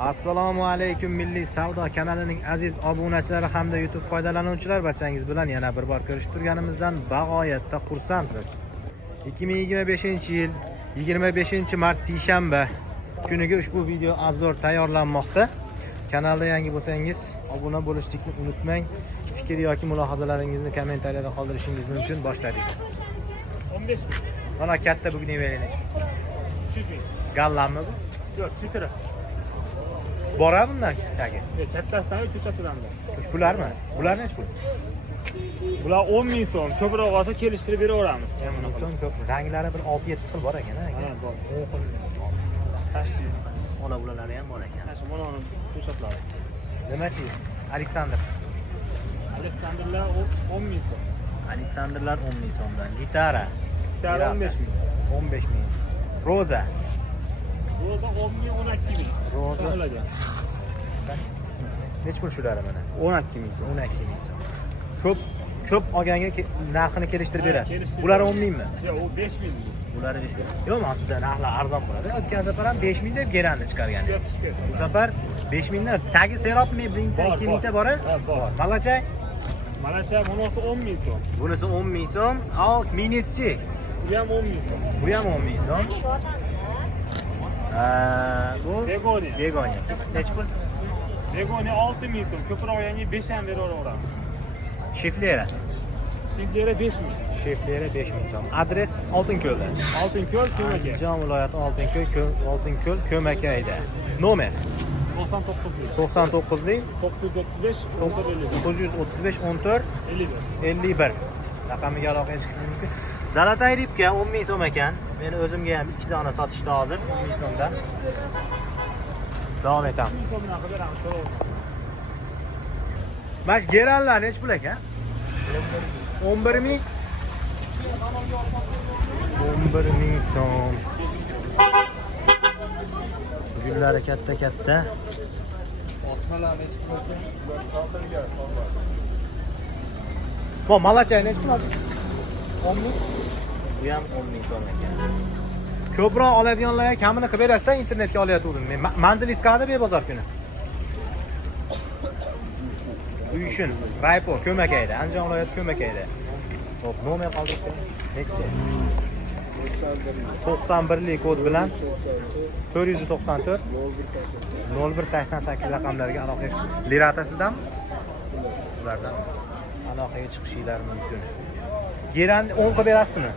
Assalomu alaykum Milliy savdo kanalining aziz obunachilari hamda YouTube foydalanuvchilar, barchangiz bilan yana bir bor ko'rishib turganimizdan bag'oyatda xursandmiz. 2025-yil 25-mart seshanba kuniga ushbu video obzor tayyorlanmoqda. Kanalda yangi bo'lsangiz obuna bo'lishni unutmang. Fikr yoki mulohazalaringizni kommentariyada qoldirishingiz mumkin. Boshladik. 15 ming. Mana katta bugün verilmiş. 300 ming. Gallanmi bu? Yo'q, chitira. Bora bundan tagi. Kattasidan ko'chatilamda. Bularmi? Bular nech pul? Bular 10 ming so'm. Ko'proq olsa kelishtirib beraveramiz. 10 ming so'm ko'p. Ranglari bir 6-7 xil bor ekan, Ha, bor. Tashkil. Ona bulalari ham bor ekan. Mana buni ko'chatiladi. Nimachi? Aleksandr. Aleksandrlar 10 ming so'm. Aleksandrlar 10 ming so'mdan. Gitara. Gitara 15 ming. 15 ming. Roza. Roza 10 ming, 12 ming. Roza. So'ralagan. Nech pul shulari mana? 12 ming so'm. 12 ming so'm. Ko'p olganga narxini kelishtirib berasiz. kelishtirib Bular beramiz. 10 mingmi? Yo'q, u 5 ming. Bular yo'q, men sizda narxlar arzon bo'ladi. O'tgan safar ham 5 ming deb gerandi chiqarganingiz. Bu safar 5 mingdan tagi seropmi, birinchi 2 mingta bor. Bor. Malachay? Malachay bunisi 10 ming so'm. Bunisi 10 ming so'm. Al, minischi. Bu ham 10 ming so'm. Bu ham 10 ming so'm. Bu Begoni. Begoni. Nech pul? Begoni 6 ming so'm. Ko'proq yangi 5 ham beraveramiz. Shiflera. Shiflera 5 ming. Shiflera 5 ming so'm. Adres Oltinko'lda. Oltinko'l, Ko'maka. Andijon viloyati Oltinko'l Ko'makayda. Nomer 99 ming. 99 lik 935 935 14 51 raqamiga aloqaga chiqishingiz mumkin. Zalotay ribka 10 ming so'm ekan. Meni o'zimga ham 2 dona sotishda hozir 10 ming so'mdan. Davom etamiz. Mash geranlar nech pul ekan? 11 ming. 11 ming so'm. Gullari katta. Bu malachay nech pul? 10 ming. Bu ham 10 ming so'm ekan. Ko'proq oladiganlarga kamini qilib berasiz, internetga olayotgandim. Men manzil iskada bebozor kuni. Uyushun, Raypo, Ko'makayda, Andijon viloyati Ko'makayda. Xo'p, nomer qoldirib necha? 91 lik kod bilan 494 0188 raqamlariga aloqaga chiqing. Liratasizdan ulardan aloqaga chiqishinglar mumkin. Geranni 10 qilib berasizmi?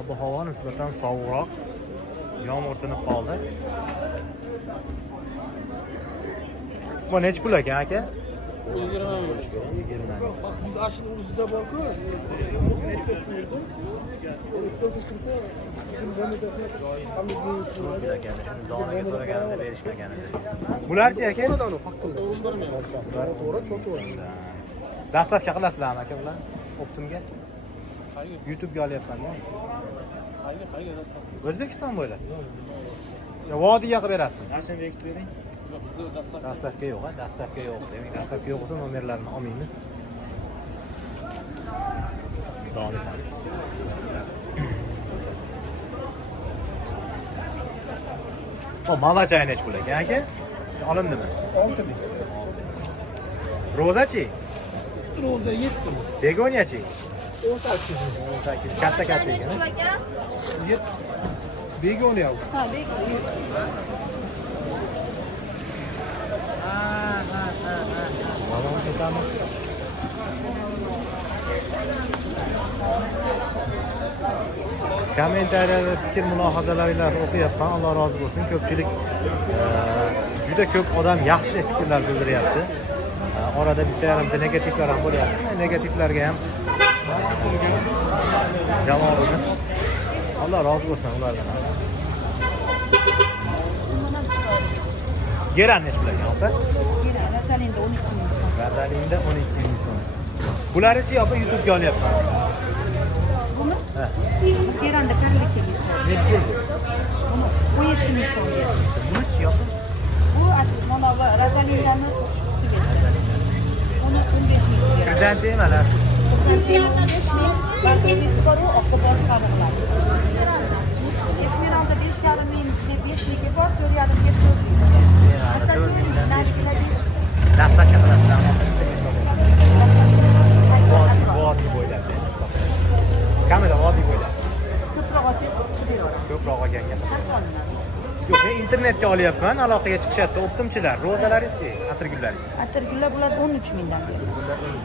Ob-havo nisbatan sovuqroq. Yomg'ir tinib qoldi. Bu nech pul ekan aka? 20. Biz aşın uzida bor-ku. Shuni donaga so'raganimda berishmagan edi. Bularchi aka? Dastavka qilasizlarmi aka bular? Optimga? YouTube'ga olyapman-da. O'zbekiston bo'ylab. Ya Vodiyga qilib berasiz. Mashina bekitib bering. Dastavka yo'q, dastavka yo'q. Demak, dastavka yo'q bo'lsa nomerlarini olmaymiz. Davom etamiz. Bu malachay nech pul ekan aka? Olindimi? 6 ming. Rozachi? Roza 7 ming. Begoniyachi? 18 ming. 18. Katta ekan. Begoni al. Ha, begoni. Davom etamiz. Kommentariyada fikr mulohazalaringizni o'qiyapman. Alloh rozi bo'lsin. Ko'pchilik juda ko'p odam yaxshi fikrlar bildiryapti. Orada bitta yarimta negativlar ham bo'lyapti. Negativlarga ham javobimiz. Alloh rozi bo'lsin ulardan. Geran nech pul ekan opa? Razalinda 12 ming so'm. Razalinda 12 ming so'm. Bularichi yo'q, YouTube'ga olyapman. Buni? Ha. Geranda karlikka gitsa. Nech pul bu? Buni 17 ming so'm berdi. Bunisi yo'q. Bu mana bu razalindani ustiga. Buni 15 ming berdi. Krizantemalar. Krizantema 15 ming. Balkonisi bor-ku, oqib sariqlar. Esmeralda 5,5 ming. Yetmigi bor, 4,5 ga 4 ming. Ashta 4 ming, narigilar 5 ming. Dastlabki qilasizlar, ammo Qaysi vodiy bo'ylab. Kamera vodiy bo'ylab. ko'proq olsangiz qilib beraveramiz. Ko'proq olganga. Qancha olinadi? Yo'q, men internetga olyapman, aloqaga chiqishyapti. Optimchilar, rozalaringiz-chi, atirgullaringiz. Atirgullar bular 13 mingdan beri.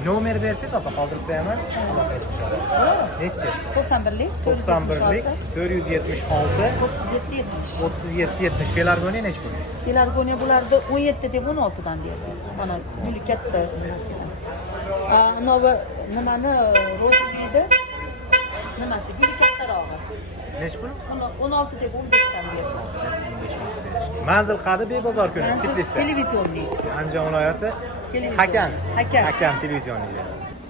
Nomer bersangiz, opa qoldirib qo'yaman. Aloqaga chiqishadi. Nechi? 91lik 91lik 476 37 70. 37 70. Pelargoniya nechi pul? Pelargoniya bularda 17 deb 16 dan berdi. Mana buni katta. Novi nimani rozbiydi? Nimasi? Biri kattarog'i. Nechi pul? 16 deb 15 dan berdi. 15 ming berishdi. Manzil qadi bebozor kuni, Tbilisi. Televizorli. Andijon viloyati Televizor. Hakan. Hakan. Hakan televizionligi.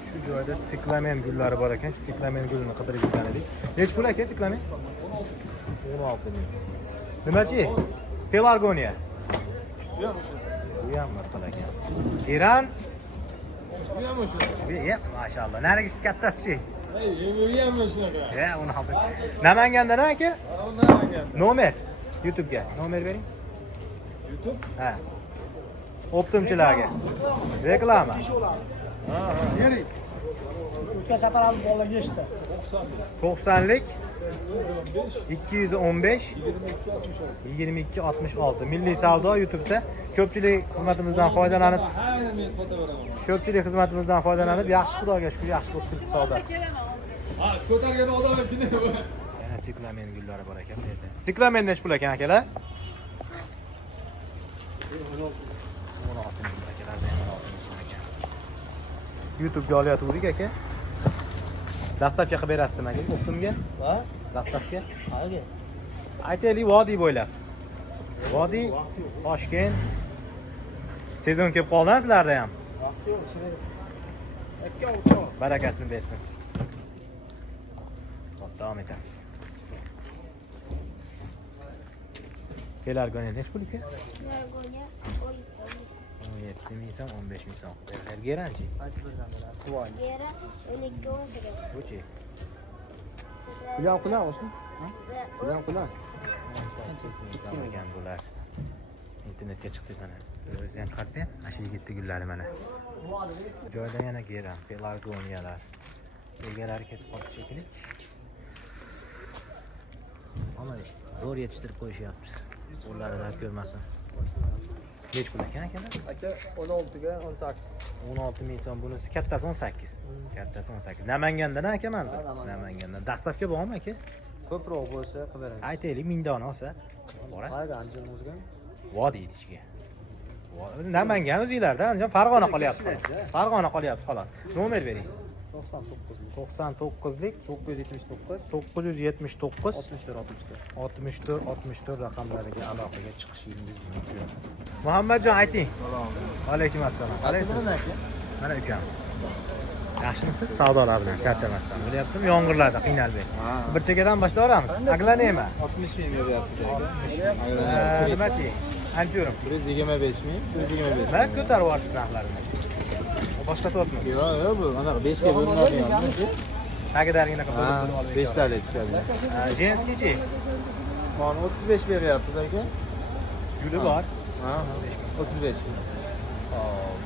Shu joyda siklamen gullari bor ekan. Siklamen gulini qidirib yurgan edik. Nechi pul aka siklamen? 16 ming. Nimachi? Pelargoniya. Bu ham bir xil ekan. Iran. Ya, mashallah. Narigisi kattasi-chi? Ya, uni ham. Namangandan aka? Nomer. YouTube'ga nomer bering. YouTube? Ha. Optimchilarga. Reklama. Yirik. 90lik 215 22 66 Milliy savdo YouTube'da ko'pchilik xizmatimizdan foydalanib yaxshi xudoga shukr yaxshi bo'lib turibdi savdosi. Ko'targan odam kuni. Yana siklamen gullari bor ekan bu yerda. Siklamen nechi pul ekan akalar? 16 ming akalar, 16 ming ekan. YouTube'ga olyotgandik aka. Dastavka qilib berasizmi aka Optimga? Ha? Dastavka? Qayerga? Aytaylik vodiy bo'ylab. Vodiy, Toshkent. Sezon kelib qolgan sizlarda ham. Barakasini bersin. Hop, davom etamiz. Pelargoniya nechi pul aka? Pelargoniya 17 ming so'm, 15 ming so'm. Ergeranchi? Gera 12 o'ntiga. Buchi? Bilan qulan olsun. Bilan qulan. Ekan bular. Internetga chiqdi mana. O'zi ham qarab, mana shu yigitni gullari mana. Joyda yana geran, pelargoniyalar. Egalari ketib qoldi shekilli. Ammo zo'r yetishtirib qo'yishyapti. Qo'llari dard ko'rmasin. Nech pul ekan akalar? Aka 16 ga 18. 16 ming so'm, bunisi kattasi 18. Kattasi 18. Namangandan aka manzil. Namangandan. Dastavka bormi aka? Ko'proq bo'lsa qilib beramiz. Aytaylik 1000 dona olsa. Bora. Qayerga Andijonimizga? Vodiy ichiga. Namangan o'zinglarda, Andijon Farg'ona qolyapti. Farg'ona qolyapti xolos. Nomer bering. 99lik 979 979 64 64 raqamlariga aloqaga chiqishingiz mumkin. Muhammadjon ayting. Alaykum assalom. Qalaysiz? Mana ukamiz. Yaxshimisiz? Savdolar bilan charchamasdan. Bilyaptim, yomg'irlarda qiynalmang. Bir chekkadan boshlayveramiz. Aglanaymi? 60 ming beryapti. Nimachi? Anchurim. 125 ming, 125. Mana ko'tarib yuborsiz narxlarini. Boshqa so'tmi? Yo'q, bu anaqa 5 ga bo'linadi. Tagidargina qilib olib. 5 talik chiqadi. Jenskichi? Mana 35 beryapmiz aka. Guli bor. Ha, 35 ming. Hop.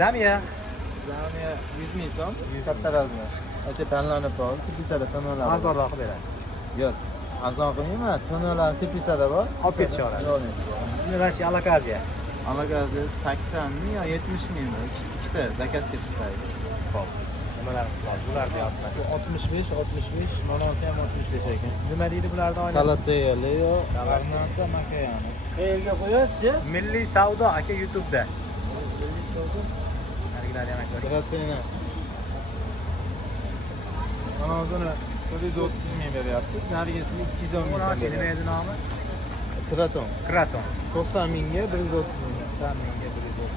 Zamiya. Zamiya 100 ming so'm, katta razmer. Acha tanlanib qoldi, tepisada tonalar. Arzonroq berasiz. Yo'q, arzon qilmayman, tonalar tepisada bor. Olib ketishga oladi. Nimachi alakaziya? Alagazda 80 ming yo 70 ming ikkita zakazga chiqadi. Xo'p. Nimalarimiz bor? Bularni yozib. 65, 65, manasi ham 65 ekan. Nima deydi bularning oynasi? Kalateyali yo, Karnataka Makayani. Qayerga qo'yasiz? Milliy savdo aka YouTube'da. Nargilar yana ko'ring. Operatsiyani. Manasini 130 ming beryapmiz, narigisini 210 ming Nima so'm. nima edi nomi? Kraton. Kraton. 90 mingga 130 ming. 90 mingga 130.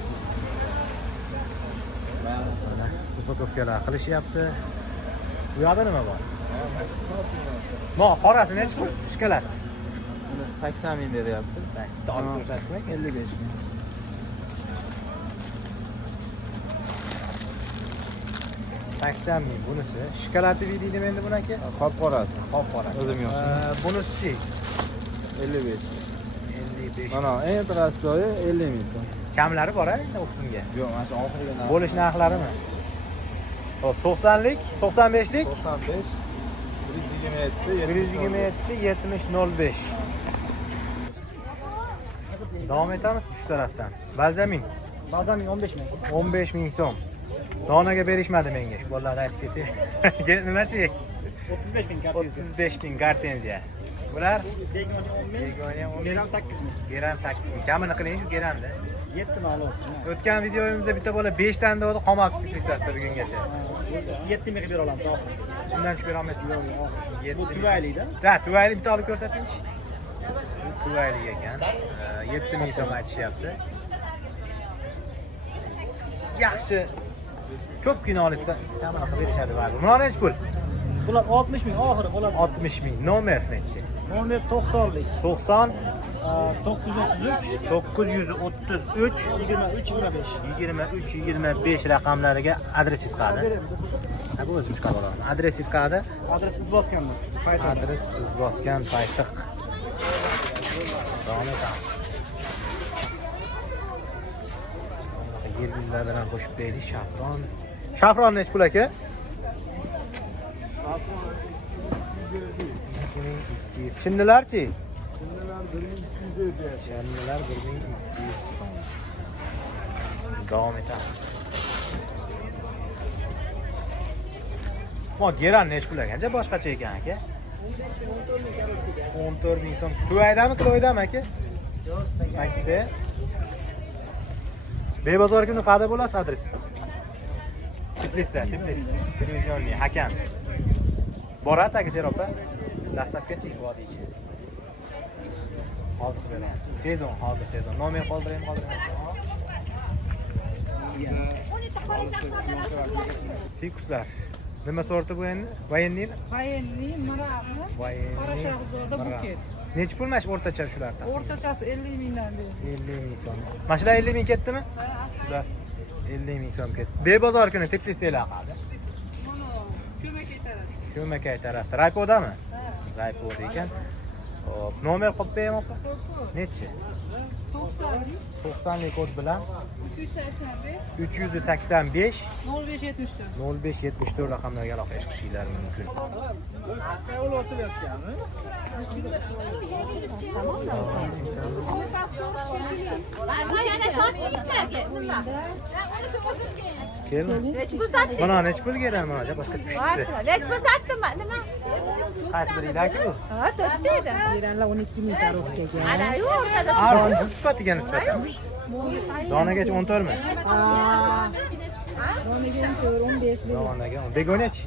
Mana upakovkalar qilishyapti. Bu yoqda nima bor? Mo, qorasi nechi pul? Shkalat. 80 ming beryapmiz. Bitta olib ko'rsatmang. 55 ming. 80 ming bunisi. Shkalati deydimi endi buni aka? Qop qorasi. Qop qorasi. O'zim yo'q. Bunisi-chi? 55. 55. Mana eng prostoyi 50 ming so'm. Kamlari bor-a endi optimga. Yo'q, mana shu oxirgi narx. Bo'lish narxlarimi? Xo'p, 90lik, 95lik, 95 127 127 70 05. Davom etamiz shu tarafdan. Balzamin Balzamin 15 ming. 15 ming so'm. Donaga berishmadi menga. Shu bolalarni aytib ketay. Nimachi? 35 ming 35 ming gartenziya. Bular Begona 10 ming. 8 ming. geran 8 ming. Kamini qiling shu geranda. 7 ming olsin. O'tgan videomizda bitta bola 5 dan degdi qo'moq tiklisasida bugungacha. 7 ming bera olamiz. Undan tushib bera olmaysizmi? Bu tuvaylikda. Da, tuvayli bitta olib ko'rsatingchi. Tuvayli ekan. 7 ming so'm aytishyapti. Yaxshi. Ko'pgina olsa, kamini qilib berishadi baribir. Bular nechi pul? Bular 60 ming oxiri bo'ladi. 60 ming. Nomer nechi? Nomer 90lik. 90 933 933 23 25. 23 25 raqamlariga adresingiz qani? Ha, bu o'zim chiqarib olaman. Adresingiz qani? Adres izbosganman. Adres izbosgan Paytiq. Davom etamiz. Yergizlardan ham qo'shib deylik, shafron. Shafron nechi pul aka? 2200. Chinnilarchi? Chinnilar 1200 so'm. Davom etamiz. Mo geran nechi pul ekan? Boshqacha ekan aka. 14 ming so'm. Tuvaydami, kiloydami aka? Makda. Bebozor kuni qayerda bo'lasiz adres? Tbilisi, televizionniy Hakan. Borat aka Seropa. Dastavkachi vodiychi. Hozir beraman. Sezon, hozir sezon. Nomer qoldiraymi? Fikuslar. Nima sorti bu endi? Voyennimi? Военный, Maravi, Qorashog'zorda buket. Nechi pul mana shu o'rtacha shularda? O'rtachasi 50 mingdan beri. 50 ming so'm. Mana shular 50 ming ketdimi? Shular 50 ming so'm ketdi. Bebozor kuni Tbilisilar qadi. Mana Ko'makay taraf. Ko'makay tarafda. Raypodami? Raypoda ekan. Hop, nomer qo'yib beraman opa. Nechi? 90lik kod bilan 385 0574. 0574 raqamlarga aloqa qilishinglar mumkin. Kelin. Mana nechi pul kerak mana boshqa tushdi. Nechi pul satdimi? Nima? Qaysi biriylarki bu? Ha, to'rtta edi. Beranlar 12 ming tarafga. Ana, yu o'rtada. Arzon pul sifatiga nisbatan. Donagacha 14 mi? Donaga 15 ming. Donaga begonachi.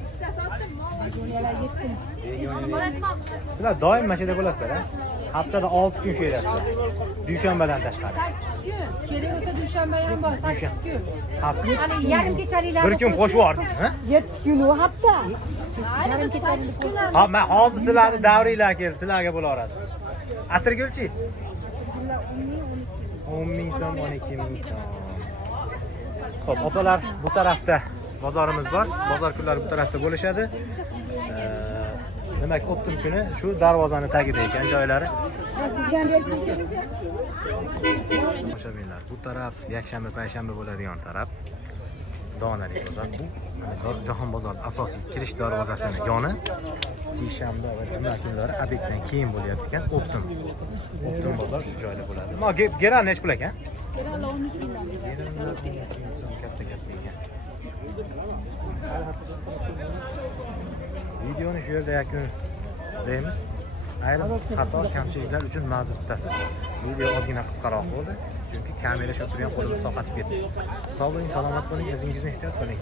Begonalar 7 ming. Sizlar doim mana shu yerda bo'lasizlar, ha? Haftada 6 kun shu yerdasizlar. Dushanbadan tashqari. Kerak bo'lsa dushanba ham bor, 8 kun. Hafta Hali yarim kechaliklarni bir kun qo'shib yuboribsizmi? 7 kun u hafta. Yarim kechalik bo'lsa Ha, men hozir sizlarni davringlar keldi, sizlarga bo'laveradi. Atirgulchi? 10 ming so'm, 12 ming so'm. Xo'p, opalar bu tarafda bozorimiz bor. Bozor kunlari bu tarafda bo'lishadi. Demak, optim kuni shu darvozani tagida ekan joylari. Tomoshabinlar, bu taraf yakshanba, payshanba bo'ladigan taraf. Donali bozor. Bu Jahon bozori asosiy kirish darvozasining yoni. Seshanba va juma kunlari obyektdan keyin bo'lyapti ekan. Optim bozor shu joyda bo'ladi. Ma geran nechi pul ekan? Beranlar 13 mingdan. Geranlar 13 ming so'm katta ekan. Videoni shu yerda yakunlaymiz. Ayrim xato kamchiliklar uchun ma'zur tutasiz. Video ozgina qisqaroq bo'ldi, chunki kamera ushlab turgan qo'limiz soqatib ketdi. Sog' bo'ling, salomat bo'ling, o'zingizni ehtiyot qiling.